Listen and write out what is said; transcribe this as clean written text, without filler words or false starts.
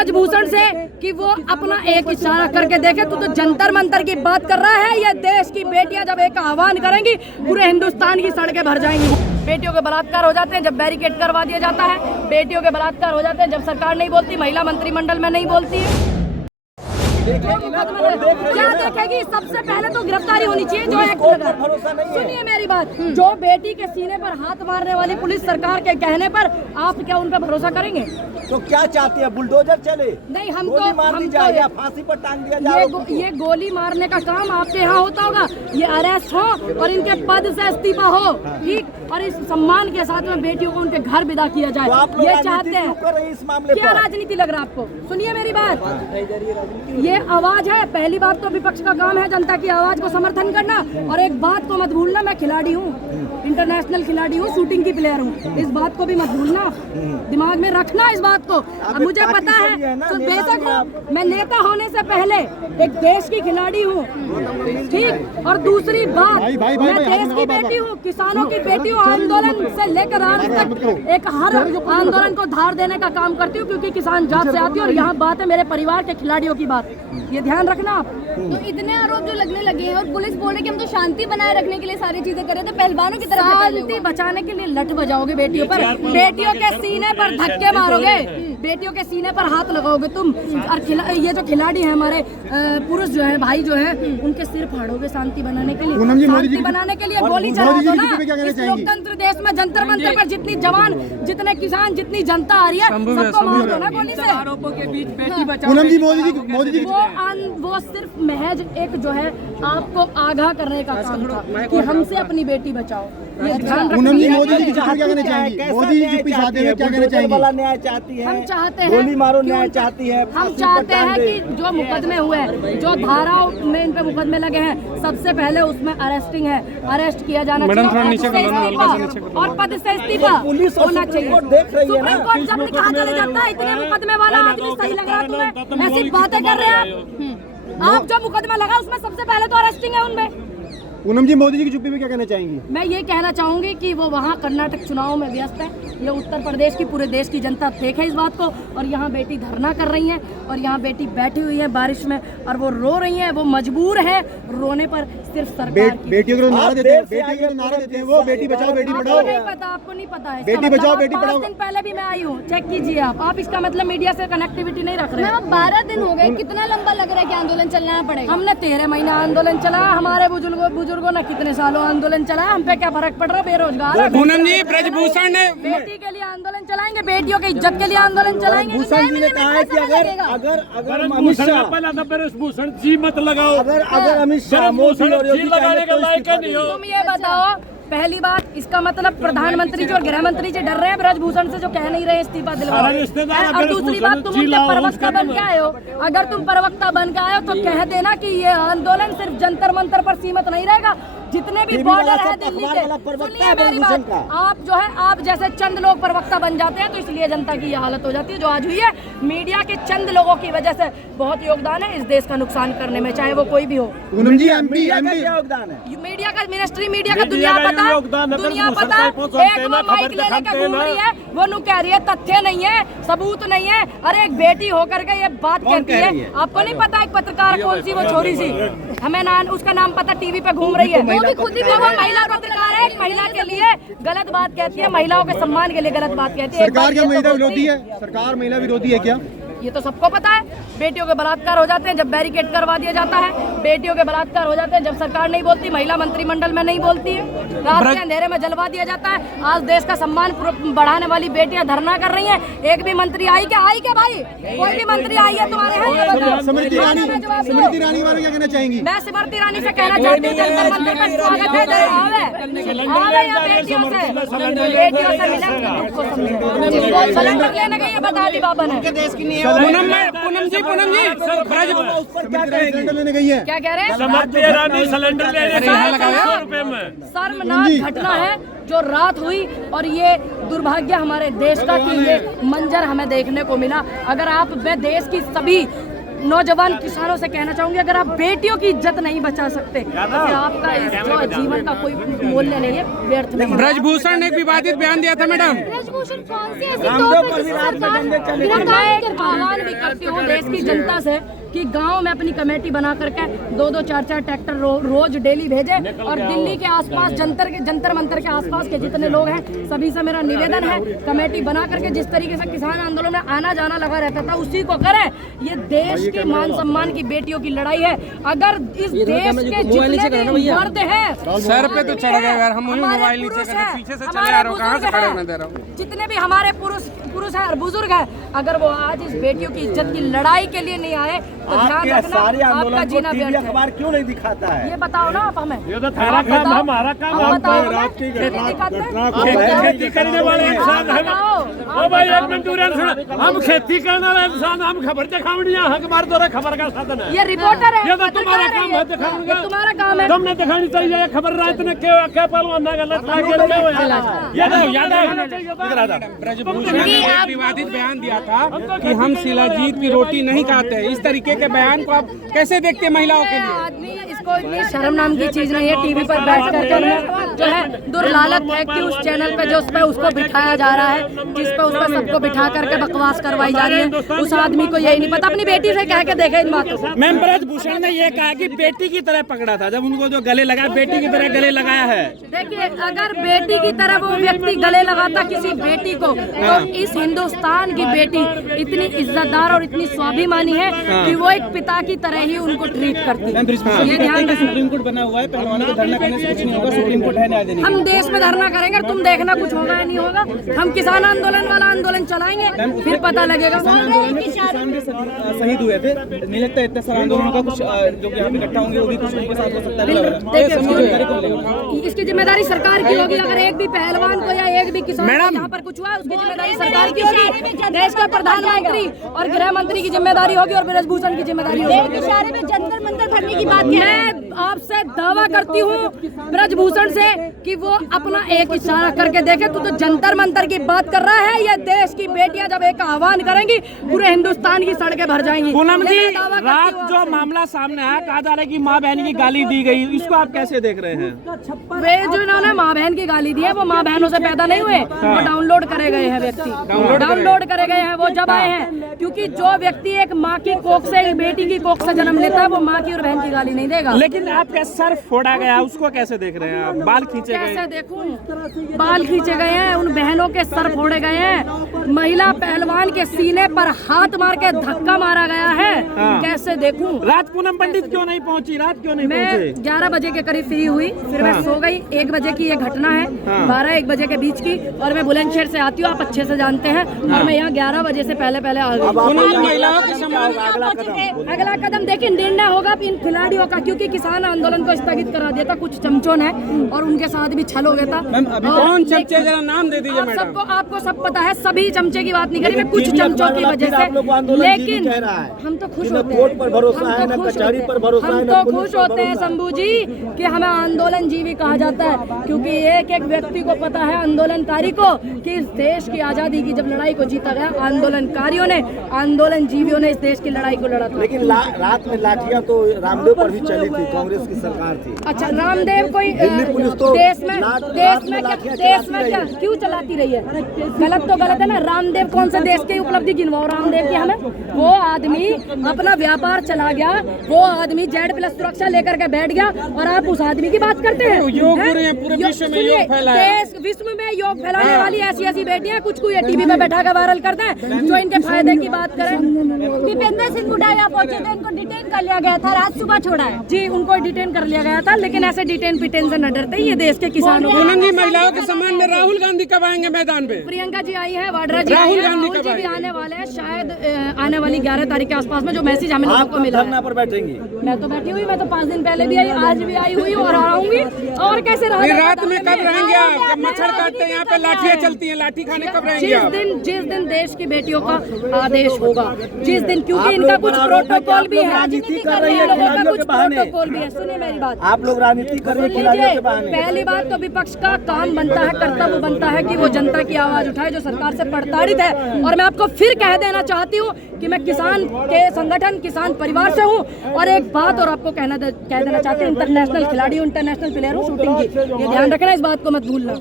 ब्रजभूषण से कि वो अपना एक इशारा करके देखे। तू तो जंतर मंतर की बात कर रहा है। ये देश की बेटियां जब एक आह्वान करेंगी पूरे हिंदुस्तान की सड़कें भर जाएंगी। बेटियों के बलात्कार हो जाते हैं जब बैरिकेड करवा दिया जाता है। बेटियों के बलात्कार हो जाते हैं जब सरकार नहीं बोलती, महिला मंत्रिमंडल में नहीं बोलती है। क्या देखेगी? सबसे पहले तो गिरफ्तारी होनी चाहिए जो एक्ट लगा। सुनिए मेरी बात, जो बेटी के सीने पर हाथ मारने वाली पुलिस सरकार के कहने पर आप क्या उन पर भरोसा करेंगे? तो क्या चाहते हैं, बुलडोजर चले? नहीं, गोली मार दी जाए या फांसी पर टांग दिया जाए? ये गोली मारने का काम आपके यहाँ होता होगा। ये अरेस्ट हो और इनके पद से इस्तीफा हो, ठीक, और इस सम्मान के साथ में बेटियों को उनके घर विदा किया जाए। तो ये चाहते हैं। इस मामले क्या राजनीति लग रहा है आपको? सुनिए मेरी बात, ये आवाज है। पहली बात तो विपक्ष का काम है जनता की आवाज को समर्थन करना। और एक बात को मत भूलना, मैं खिलाड़ी हूँ, इंटरनेशनल खिलाड़ी हूँ, शूटिंग की प्लेयर हूँ। इस बात को भी मत भूलना, दिमाग में रखना इस बात को। अब मुझे पता है तो बेशक मैं नेता होने से पहले एक देश की खिलाड़ी हूँ, ठीक। और दूसरी बात, मैं देश की बेटी हूँ, किसानों की बेटी हूँ। आंदोलन से लेकर आज तक एक हर आंदोलन को धार देने का काम करती हूँ, क्योंकि किसान जात से आती है। और यहाँ बात है मेरे परिवार के खिलाड़ियों की बात, ये ध्यान रखना आप। तो इतने आरोप जो लगने लगे हैं और पुलिस बोल रही कि हम तो शांति बनाए रखने के लिए सारी चीजें करें, तो पहलवानों की तरफ शांति बचाने के लिए लठ बजाओगे बेटियों पर, बेटियों के सीने पर धक्के मारोगे, बेटियों के सीने पर हाथ लगाओगे तुम। और ये जो खिलाड़ी हैं हमारे पुरुष जो है, भाई जो है, उनके सिर फाड़ोगे शांति बनाने के लिए। शांति बनाने के लिए गोली चला दो ना। इस लोकतंत्र देश में जंतर मंतर पर जितनी जवान, जितने किसान, जितनी जनता आ रही है, सबको मार दो ना गोली से। आरोपों के बीच बेटी बचाओ। मोदी जी वो सिर्फ महज एक जो है आपको आगाह करने का काम था कि हमसे अपनी बेटी बचाओ। ये ध्यान रखना। मोदी जी क्या कहना चाहेंगे? मोदी जी चुप्पी चाहते हैं, क्या कहना चाहेंगे? वाला न्याय चाहती है, हम चाहते हैं गोली मारो न्याय चाहती है। हम चाहते हैं कि जो मुकदमे हुए हैं, जो धाराओं में इन पे मुकदमे लगे हैं, सबसे पहले उसमें अरेस्टिंग है, अरेस्ट किया जाना चाहिए और पद से इस्तीफा होना चाहिए। सुप्रीम कोर्ट जब कहा चले जाता है इतने मुकदमे वाला आदमी सही लग रहा है तुम्हें? ऐसी बातें कर रहे हैं आप। जो मुकदमा लगा उसमें सबसे पहले तो अरेस्टिंग है उनमें। पूनम जी, मोदी जी की चुप्पी पे क्या कहना चाहेंगी? मैं ये कहना चाहूंगी कि वो वहाँ कर्नाटक चुनाव में व्यस्त है। ये उत्तर प्रदेश की, पूरे देश की जनता देखे इस बात को। और यहाँ बेटी धरना कर रही है और यहाँ बेटी बैठी हुई है बारिश में और वो रो रही है। वो मजबूर है रोने पर सिर्फ सरकार की। बेटियों को नारा देते हैं, बेटियों को नारा देते हैं वो, बेटी बचाओ बेटी पढ़ाओ। नहीं पता, आपको नहीं पता है। बेटी बचाओ बेटी पढ़ाओ। 5 दिन पहले भी मैं आई हूँ, चेक कीजिए आप। इसका मतलब मीडिया से कनेक्टिविटी नहीं रख रहे। 12 दिन हो गए, कितना लंबा लग रहा है कि आंदोलन चलना पड़ेगा? हमने 13 महीना आंदोलन चलाया, हमारे बुजुर्गों ने कितने सालों आंदोलन चलाया। हम पे क्या फर्क पड़ रहा है? बेरोजगार। पूनम जी, ब्रजभूषण ने बेटी के लिए आंदोलन चलाएंगे, बेटियों की इज्जत के लिए आंदोलन चलाएंगे। भूषण जी ने कहा है कि अगर अमित शाह जी मत लगाओ, अगर अमित शाह मोदी और योगी तुम ये बताओ, पहली बात, इसका मतलब प्रधानमंत्री जी और गृह मंत्री जी डर रहे हैं ब्रजभूषण से, जो कह नहीं रहे इस्तीफा दिलवाओ। और दूसरी बात, तुम उनके प्रवक्ता बन के आए हो। अगर तुम प्रवक्ता बन के आए हो तो कह देना कि ये आंदोलन सिर्फ जंतर मंतर पर सीमित नहीं रहेगा। जितने भी बॉर्डर है दिल्ली के, सुनिए मेरी बात, आप जो है, आप जैसे चंद लोग प्रवक्ता बन जाते हैं तो इसलिए जनता की ये हालत हो जाती है जो आज हुई है। मीडिया के चंद लोगों की वजह से बहुत योगदान है इस देश का नुकसान करने में, चाहे वो कोई भी हो। मीडिया का क्या योगदान है? मीडिया का, मिनिस्ट्री मीडिया का दुनिया पता, दुनिया पता। एक वो माइक लेने का घूम रही है, वो नु कह रही है तथ्य नहीं है, सबूत नहीं है। अरे एक बेटी होकर के ये बात कहती है, आपको नहीं पता? एक पत्रकार कौन सी, वो छोरी सी, हमें उसका नाम पता, टीवी पे घूम रही है। खुद ही वो महिला पत्रकार है, महिला के लिए गलत बात कहती है, महिलाओं के सम्मान के लिए गलत बात कहती है। सरकार क्या महिला विरोधी है? सरकार महिला विरोधी है क्या? ये तो सबको पता है। बेटियों के बलात्कार हो जाते हैं जब बैरिकेड करवा दिया जाता है, बेटियों के बलात्कार हो जाते हैं जब सरकार नहीं बोलती, महिला मंत्रिमंडल में नहीं बोलती है, रात के अंधेरे में जलवा दिया जाता है। आज देश का सम्मान बढ़ाने वाली बेटियां धरना कर रही हैं। एक भी मंत्री आई क्या? भाई कोई भी मंत्री आई है तुम्हारे यहाँ? स्मृति ईरानी वाले क्या कहना चाहेंगी? मैं स्मृति ईरानी से कहना चाहती हूँ, जंतर मंतर पर स्वागत है, बेटियों से मिले, सिलेंडर लेने गई है, बता दी बाबा ने। पूनम जी सिलेंडर लेने गई है, क्या कह रहे हैं? सिलेंडर ले में शर्मनाक घटना है जो रात हुई और ये दुर्भाग्य हमारे देश का कि ये मंजर हमें देखने को मिला। अगर आप देश की सभी नौजवान किसानों से कहना चाहूंगी, अगर आप बेटियों की इज्जत नहीं बचा सकते तो आपका इस जो जीवन का कोई मूल्य नहीं है, व्यर्थ नहीं। ब्रजभूषण ने एक विवादित बयान दिया था मैडम। ब्रजभूषण कौन सी ऐसी आह्वान भी करती हूँ देश की जनता से कि गांव में अपनी कमेटी बना करके 2-2, 4-4 ट्रैक्टर रोज डेली भेजे और दिल्ली के आसपास जंतर मंतर के आसपास के जितने लोग हैं सभी से मेरा निवेदन है कमेटी बना करके जिस तरीके से किसान आंदोलन में आना जाना लगा रहता था उसी को करें। ये देश के मान सम्मान की बेटियों की लड़ाई है। अगर इस देश के जितने भी मर्द हैं सर पे तो चढ़ गए यार, हम मोबाइल नीचे करके पीछे से चले आ रहे हो, कहां से खड़े होने दे रहा हूं। जितने भी हमारे पुरुष हैं और बुजुर्ग हैं अगर वो आज इस बेटियों की इज्जत की लड़ाई के लिए नहीं आए तो ध्यान रखना आपका जीना व्यर्थ है। अखबार क्यों नहीं दिखाता है? ये बताओ ना आप हमें। ये तो थारा काम हमारा काम खेती करने वाले इंसान है। ओ भाई एक मिनट दूर सुनो, हम खेती करने वाले इंसान हम खबर दिखावनिया अखबार द्वारा खबर का साधन है। ये रिपोर्टर है, ये तो तुम्हारा काम है दिखाऊंगा, तुम्हारा काम है। तुमने दिखानी चाहिए खबर रात ने क्या पहलवान ना गलत था याद ब्रजभूषण ने एक विवादित बयान दिया था कि हम शिलाजीत की रोटी नहीं खाते। इस तरीके के बयान को आप कैसे देखते हैं महिलाओं के लिए? आदमी इसको इतनी शर्म नाम की चीज नहीं है टीवी पर बैठ करके जो है दुर्लालत फेंकती उस चैनल पे जो उस पे उसको बिठाया जा रहा है जिस पे उस पे सबको बिठा करके बकवास करवाई जा रही है। उस आदमी को यही नहीं पता अपनी बेटी से कह के देखे इन बातों को। मैम ब्रजभूषण ने ये कहा कि बेटी की तरह पकड़ा था जब उनको जो गले लगाया बेटी की तरह गले लगाया है। देखिए अगर बेटी की तरह वो व्यक्ति गले लगाता किसी बेटी को तो इस हिंदुस्तान की बेटी इतनी इज्जतदार और इतनी स्वाभिमानी है कि वो एक पिता की तरह ही उनको ट्रीट करती है। ये ध्यान रखना। सुप्रीम कोर्ट बना हुआ है, पहलवानों को धरना करने से कुछ नहीं होगा, सुप्रीम कोर्ट है न्याय देने। हम देश में धरना करेंगे तुम देखना कुछ होगा या नहीं होगा। हम किसान आंदोलन वाला आंदोलन चलाएंगे फिर पता लगेगा। किसान भी शहीद हुए थे, नहीं लगता इतने सारे आंदोलनों का कुछ जो यहाँ पे इकट्ठा होंगे वो भी कुछ उनके साथ हो सकता है। इसकी जिम्मेदारी सरकार की होगी। अगर एक भी पहलवान को या एक भी किसान को यहाँ पर कुछ हुआ उसकी जिम्मेदारी सरकार की होगी। देश के प्रधानमंत्री और गृह मंत्री की जिम्मेदारी होगी और ब्रजभूषण की जिम्मेदारी होगी। इशारे में जंतर मंतर भरने की बात मैं आपसे दावा करती हूँ ब्रजभूषण से कि वो अपना एक इशारा करके देखे। तू तो जंतर मंतर की बात कर रहा है। ये देश की बेटियां जब एक आह्वान करेंगी पूरे हिंदुस्तान की सड़कें भर जाएंगी। पूनम जी रात जो मामला सामने आया कहा जा रहा है कि माँ बहन की गाली दी गई, इसको आप कैसे देख रहे हैं? वे जो इन्होंने माँ बहन की गाली दी है वो माँ बहनों से पैदा नहीं हुए, वो डाउनलोड करे गए हैं व्यक्ति, डाउनलोड करे गए हैं वो जब आए हैं। क्योंकि जो व्यक्ति एक माँ की कोख से एक बेटी की कोख से जन्म लेता है वो माँ की और बहन की गाली नहीं देगा। लेकिन आपका सर फोड़ा गया उसको कैसे देख रहे हैं आप? बाल खींचे गए, कैसे देखूं? बाल खींचे गए हैं, उन बहनों के सर फोड़े गए हैं, महिला पहलवान के सीने पर हाथ मार के धक्का मारा गया है। कैसे देखूं? रात पूनम पंडित क्यों नहीं पहुंची? रात क्यों नहीं पहुंची? मैं 11 बजे के करीब फ्री हुई, फिर मैं सो गई। 1 बजे की ये घटना है, 12-1 बजे के बीच की, और मैं बुलंदशहर से आती हूँ, आप अच्छे से जानते हैं, और मैं यहाँ 11 बजे से पहले आ गई। महिलाओं के सम्मान अगला कदम देखिए निर्णय होगा इन खिलाड़ियों का, क्योंकि किसान आंदोलन को स्थगित करा दिया था कुछ चमचों ने और उनके साथ भी छल हो गया था। कौन चमचे जरा नाम दे दीजिए मैडम। आपको सब पता है, सभी चमचे की बात नहीं करी मैं, कुछ चमचों की वजह से। लेकिन हम तो खुश होते हैं, हम तो खुश होते हैं शंभू जी कि हमें आंदोलन जीवी कहा जाता है, क्योंकि एक एक व्यक्ति को पता है आंदोलनकारी को कि इस देश की आजादी की जब लड़ाई को जीता गया आंदोलनकारियों ने, आंदोलन जीवियों ने इस देश की लड़ाई को लड़ा था। लेकिन रात में लाठियां तो रामदेव पर भी चली थी, कांग्रेस की सरकार थी। अच्छा रामदेव कोई पुलिस तो देश में क्या क्यों चलाती रही है? गलत तो गलत है ना। रामदेव कौन सा देश की उपलब्धि गिनवाओ रामदेव की हमें? वो आदमी अपना व्यापार चला गया, वो आदमी Z+ सुरक्षा लेकर के बैठ गया और आप उस आदमी की बात करते हैं। पूरे विश्व में योग फैलाया है। विश्व में योग फैलाने वाली ऐसी बेटियां कुछ को ये टीवी पे बैठा कर वायरल करते हैं जो इनके फायदे की बात करें। दीपेंद्र सिंह हुड्डा यहाँ पहुंचे थे, इनको डिटेन कर लिया गया था, रात सुबह छोड़ा है। जी उनको डिटेन कर लिया गया था, लेकिन ऐसे डिटेन पिटेन से न डरते ये देश के किसानों को। महिलाओं के सम्मान में राहुल गांधी कब आएंगे मैदान पे? प्रियंका जी आई है, वाड्रा जी आई है, राहुल जी भी आने वाले हैं शायद आने वाली 11 तारीख के आसपास में, जो मैसेज हमें लोगों को मिला है। पर बैठेंगी? मैं तो बैठी हुई, मैं तो 5 दिन पहले भी आई, आज भी आई हुई और आऊंगी। और कैसे रात में कब रहेंगे आप? जब मच्छर काटते हैं यहाँ पे लाठियाँ चलती हैं, लाठी खाने कब रहेंगे आप? जिस दिन देश की बेटियों का आदेश होगा, जिस दिन, क्योंकि इनका कुछ प्रोटोकॉल भी है, राजनीति कर रही है खिलाड़ियों के बहाने। प्रोटोकॉल भी है, सुनिए मेरी बात। आप लोग राजनीति कर रहे हैं खिलाड़ियों के बहाने। पहली बात तो विपक्ष का काम बनता है, कर्तव्य बनता है कि वो जनता की आवाज उठाए जो सरकार से प्रताड़ित है। और मैं आपको फिर कह देना चाहती हूँ कि मैं किसान के संगठन, किसान परिवार से हूँ। और एक बात और आपको कह देना चाहती हूँ, इंटरनेशनल खिलाड़ी हूँ, इंटरनेशनल प्लेयर हूँ शूटिंग की, ये ध्यान रखना, इस बात को मत भूलना।